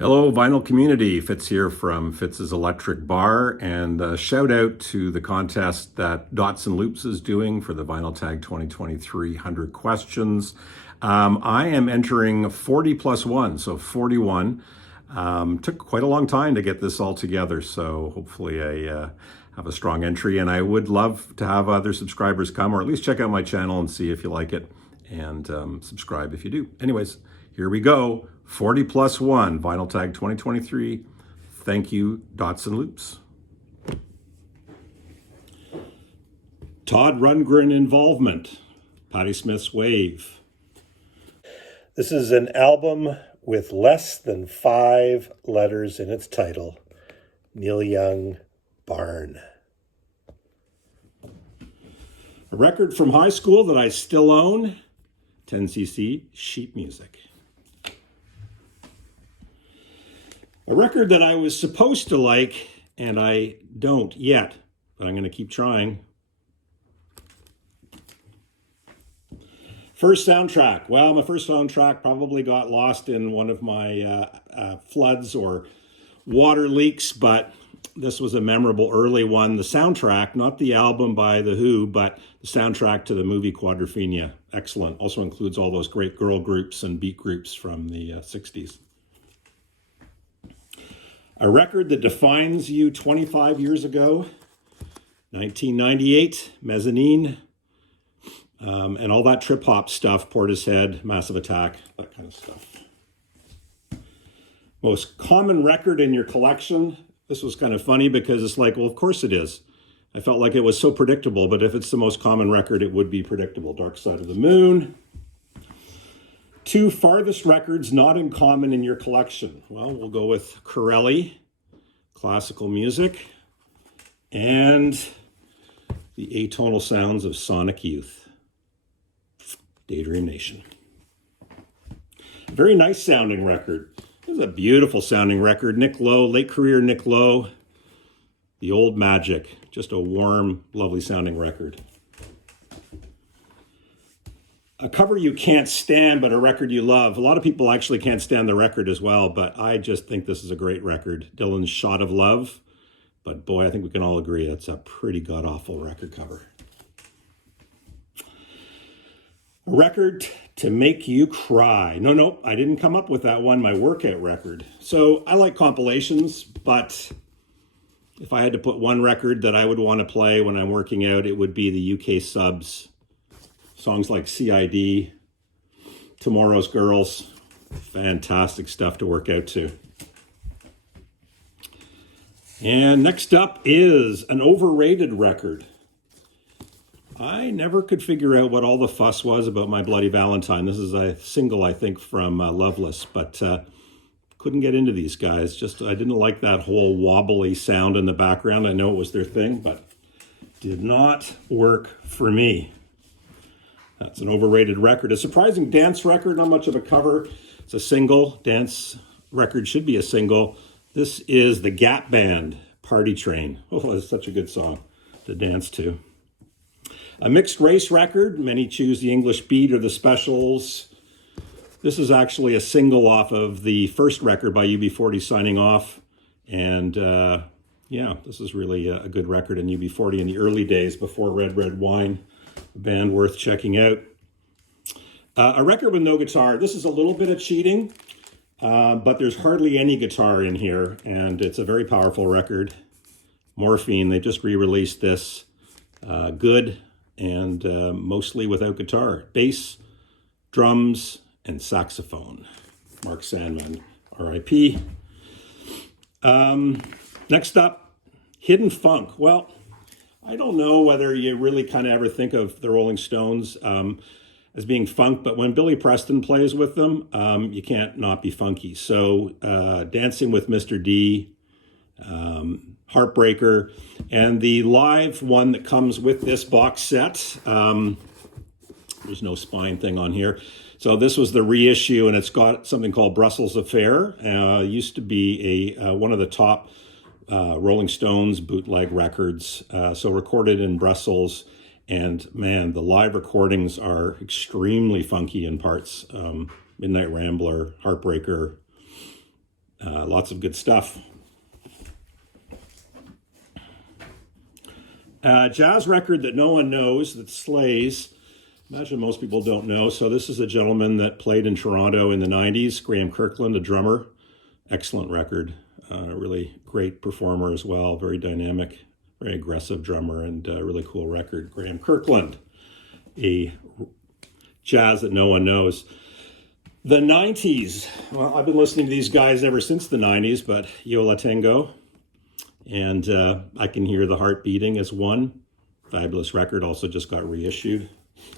Hello, vinyl community. Fitz here from Fitz's Electric Bar, and a shout out to the contest that Dots and Loops is doing for the Vinyl Tag 2023 100 questions. I am entering 40 plus 1, so 41. Took quite a long time to get this all together, so hopefully I have a strong entry, and I would love to have other subscribers come, or at least check out my channel and see if you like it, and subscribe if you do. Anyways, here we go. 40 plus 1, Vinyl Tag 2023. Thank you, Dots and Loops. Todd Rundgren involvement, Patti Smith's Wave. This is an album with less than 5 letters in its title. Neil Young, Barn. A record from high school that I still own, 10cc Sheet Music. A record that I was supposed to like, and I don't yet, but I'm going to keep trying. First soundtrack. Well, my first soundtrack probably got lost in one of my floods or water leaks, but this was a memorable early one. The soundtrack, not the album by The Who, but the soundtrack to the movie Quadrophenia. Excellent. Also includes all those great girl groups and beat groups from the 60s. A record that defines you 25 years ago, 1998, Mezzanine, and all that trip-hop stuff, Portishead, Massive Attack, that kind of stuff. Most common record in your collection. This was kind of funny because it's like, well, of course it is. I felt like it was so predictable, but if it's the most common record, it would be predictable. Dark Side of the Moon. 2 farthest records not in common in your collection. Well, we'll go with Corelli, classical music, and the atonal sounds of Sonic Youth, Daydream Nation. Very nice sounding record. This is a beautiful sounding record. Nick Lowe, late career Nick Lowe, The Old Magic. Just a warm, lovely sounding record. A cover you can't stand, but a record you love. A lot of people actually can't stand the record as well, but I just think this is a great record. Dylan's Shot of Love. But boy, I think we can all agree that's a pretty god-awful record cover. A record to make you cry. No, I didn't come up with that one, my workout record. So I like compilations, but if I had to put one record that I would want to play when I'm working out, it would be the UK Subs. Songs like CID, Tomorrow's Girls, fantastic stuff to work out to. And next up is an overrated record. I never could figure out what all the fuss was about My Bloody Valentine. This is a single, I think, from Loveless, but couldn't get into these guys. Just I didn't like that whole wobbly sound in the background. I know it was their thing, but did not work for me. That's an overrated record. A surprising dance record, not much of a cover. It's a single. Dance record should be a single. This is the Gap Band, Party Train. Oh, that's such a good song to dance to. A mixed race record. Many choose the English Beat or the Specials. This is actually a single off of the first record by UB40, Signing Off. And yeah, this is really a good record in UB40 in the early days before Red Red Wine. A band worth checking out. A record with no guitar. This is a little bit of cheating, but there's hardly any guitar in here, and it's a very powerful record. Morphine, they just re-released this. Good, and mostly without guitar. Bass, drums, and saxophone. Mark Sandman, R.I.P. Next up, Hidden Funk. Well, I don't know whether you really kind of ever think of the Rolling Stones as being funk, but when Billy Preston plays with them, you can't not be funky. So Dancing with Mr. D, Heartbreaker, and the live one that comes with this box set. There's no spine thing on here. So this was the reissue, and it's got something called Brussels Affair. Used to be one of the top Rolling Stones bootleg records, so recorded in Brussels, and man, the live recordings are extremely funky in parts. Midnight Rambler, Heartbreaker, Lots of good stuff. Jazz record that no one knows, that slays. Imagine most people don't know. So this is a gentleman that played in Toronto in the 90s, Graham Kirkland, a drummer. Excellent record. Really great performer as well. Very dynamic, very aggressive drummer, and really cool record. Graham Kirkland, a jazz that no one knows. The 90s. Well, I've been listening to these guys ever since the 90s, but Yo La Tengo. And I Can Hear the Heart Beating as one. Fabulous record, also just got reissued.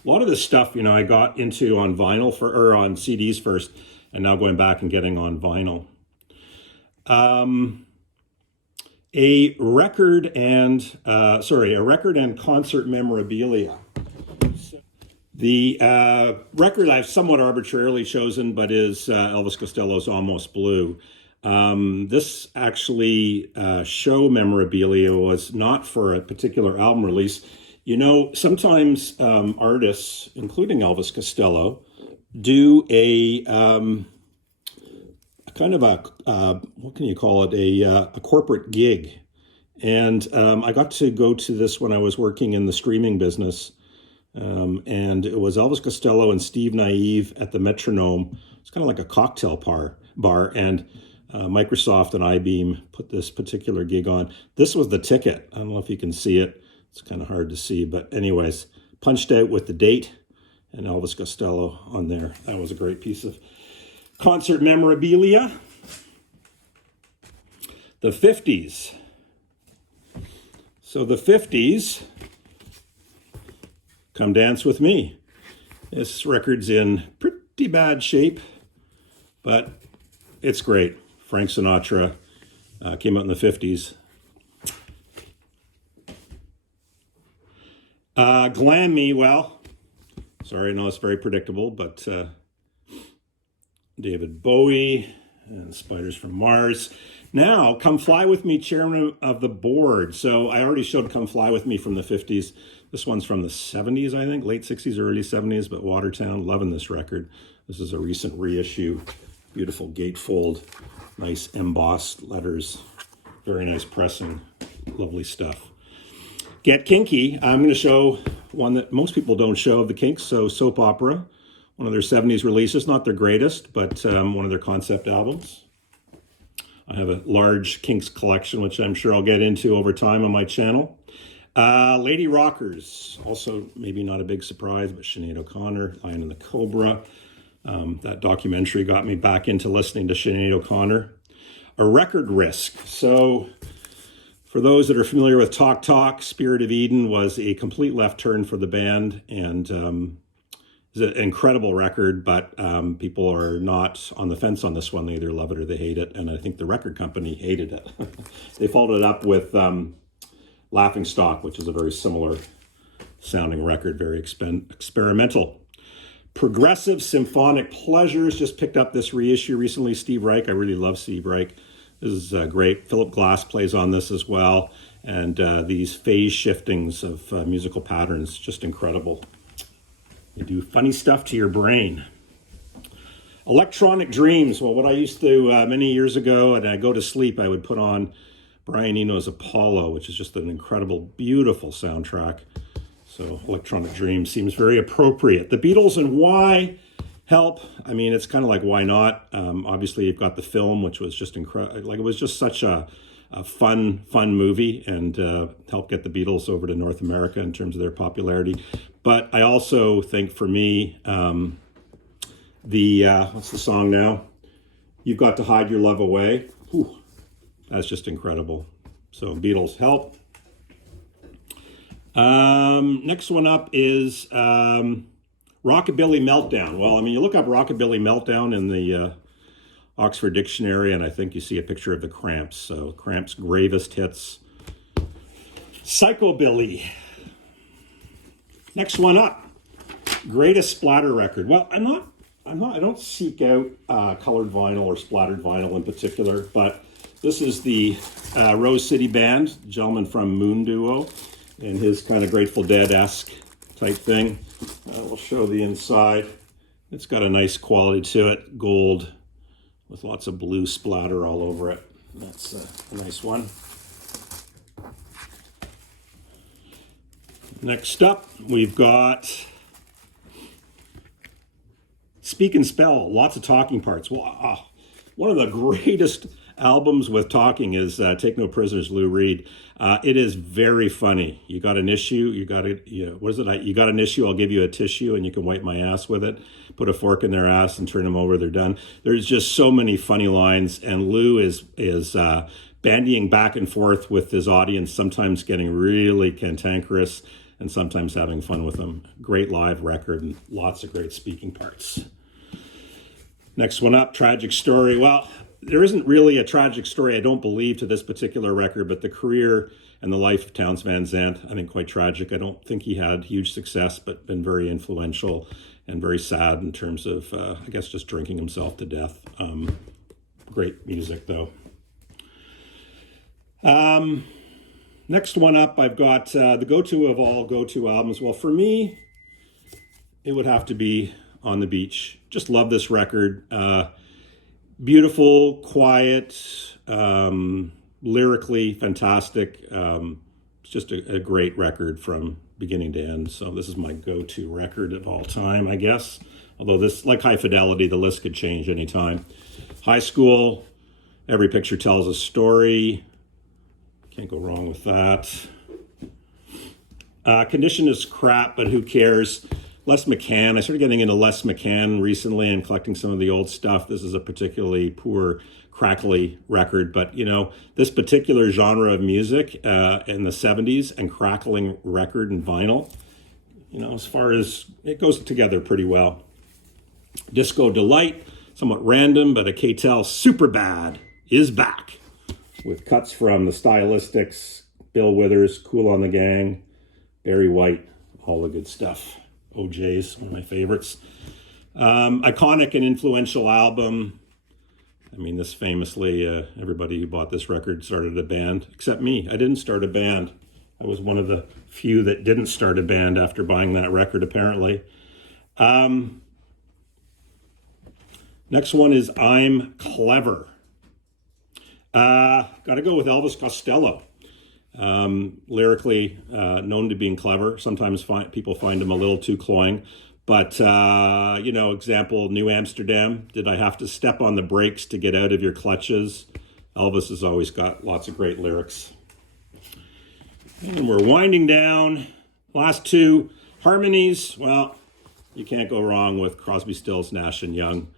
A lot of this stuff, I got into on vinyl or on CDs first, and now going back and getting on vinyl. A record and concert memorabilia. The record I've somewhat arbitrarily chosen, but is Elvis Costello's Almost Blue. This actually show memorabilia was not for a particular album release. Sometimes artists, including Elvis Costello, do a kind of what can you call it, a corporate gig. And I got to go to this when I was working in the streaming business. And it was Elvis Costello and Steve Naive at the Metronome. It's kind of like a cocktail bar. And Microsoft and iBeam put this particular gig on. This was the ticket. I don't know if you can see it. It's kind of hard to see. But anyways, punched out with the date and Elvis Costello on there. That was a great piece of concert memorabilia. The 50s. So the 50s, Come Dance With Me. This record's in pretty bad shape, but it's great. Frank Sinatra came out in the 50s. Glam Me, well, sorry, I know it's very predictable, but David Bowie and Spiders from Mars. Now, Come Fly With Me, Chairman of the Board. So I already showed Come Fly With Me from the 50s. This one's from the 70s, I think, late 60s, early 70s, but Watertown, loving this record. This is a recent reissue. Beautiful gatefold, nice embossed letters, very nice pressing, lovely stuff. Get Kinky, I'm going to show one that most people don't show of the Kinks, so Soap Opera, one of their 70s releases, not their greatest, but one of their concept albums. I have a large Kinks collection, which I'm sure I'll get into over time on my channel. Lady Rockers, also maybe not a big surprise, but Sinead O'Connor, Lion and the Cobra. That documentary got me back into listening to Sinead O'Connor. A Record Risk. So for those that are familiar with Talk Talk, Spirit of Eden was a complete left turn for the band, and it's an incredible record, but people are not on the fence on this one. They either love it or they hate it, and I think the record company hated it. They followed it up with Laughing Stock, which is a very similar sounding record, very experimental. Progressive Symphonic Pleasures just picked up this reissue recently. Steve Reich, I really love Steve Reich. This is great. Philip Glass plays on this as well. And these phase shiftings of musical patterns, just incredible. They do funny stuff to your brain. Electronic Dreams. Well, what I used to, many years ago, and I go to sleep, I would put on Brian Eno's Apollo, which is just an incredible, beautiful soundtrack. So Electronic Dreams seems very appropriate. The Beatles and Why help. I mean, it's kind of like Why Not? Obviously, you've got the film, which was just incredible. Like, it was just such a fun movie, and helped get the Beatles over to North America in terms of their popularity. But I also think, for me, what's the song now? You've Got to Hide Your Love Away. Whew, that's just incredible. So Beatles help. Next one up is Rockabilly Meltdown. Well, I mean, you look up Rockabilly Meltdown in the Oxford Dictionary, and I think you see a picture of the Cramps. So Cramps' gravest hits. Psychobilly. Next one up, greatest splatter record. Well, I don't seek out colored vinyl or splattered vinyl in particular, but this is the Rose City Band, gentleman from Moon Duo, and his kind of Grateful Dead-esque type thing. We'll show the inside. It's got a nice quality to it, gold with lots of blue splatter all over it. That's a nice one. Next up, we've got Speak and Spell, lots of talking parts. Well, one of the greatest albums with talking is Take No Prisoners, Lou Reed. It is very funny. You got an issue, you got an issue, I'll give you a tissue and you can wipe my ass with it. Put a fork in their ass and turn them over, they're done. There's just so many funny lines, and Lou is bandying back and forth with his audience, sometimes getting really cantankerous and sometimes having fun with them. Great live record and lots of great speaking parts. Next one up, Tragic Story. Well, there isn't really a tragic story, I don't believe, to this particular record, but the career and the life of Townes Van Zandt, I think quite tragic. I don't think he had huge success, but been very influential and very sad in terms of, I guess, just drinking himself to death. Great music, though. Next one up, I've got the go-to of all go-to albums. Well, for me, it would have to be On the Beach. Just love this record. Beautiful, quiet, lyrically fantastic. It's just a great record from beginning to end. So this is my go-to record of all time, I guess. Although this, like High Fidelity, the list could change anytime. High School, Every Picture Tells a Story. Can't go wrong with that. Condition is crap, but who cares? Les McCann. I started getting into Les McCann recently and collecting some of the old stuff. This is a particularly poor, crackly record, but you know, this particular genre of music in the 70s and crackling record and vinyl, you know, as far as it goes together pretty well. Disco Delight, somewhat random, but a K-Tel Superbad is back with cuts from The Stylistics, Bill Withers, Kool on the Gang, Barry White, all the good stuff. OJ's one of my favorites. Iconic and influential album. I mean, this famously, everybody who bought this record started a band, except me. I didn't start a band. I was one of the few that didn't start a band after buying that record, apparently. Next one is I'm Clever. Got to go with Elvis Costello. Lyrically known to being clever. Sometimes people find him a little too cloying. But, you know, example, New Amsterdam. Did I have to step on the brakes to get out of your clutches? Elvis has always got lots of great lyrics. And we're winding down. Last two harmonies. Well, you can't go wrong with Crosby, Stills, Nash & Young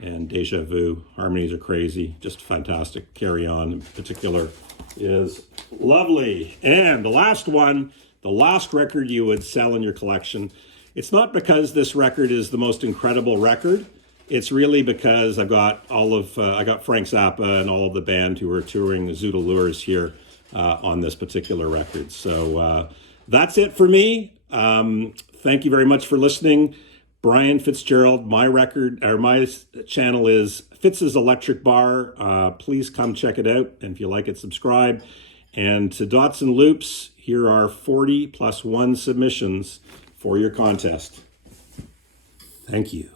and Deja Vu. Harmonies are crazy. Just fantastic. Carry On in particular is lovely. And the last one, the last record you would sell in your collection. It's not because this record is the most incredible record. It's really because I've got I got Frank Zappa and all of the band who are touring Zoot Allures here on this particular record. So that's it for me. Thank you very much for listening. Brian Fitzgerald, my channel is Fitz's Electric Bar. Please come check it out. And if you like it, subscribe. And to Dots and Loops, here are 40 + 1 submissions for your contest. Thank you.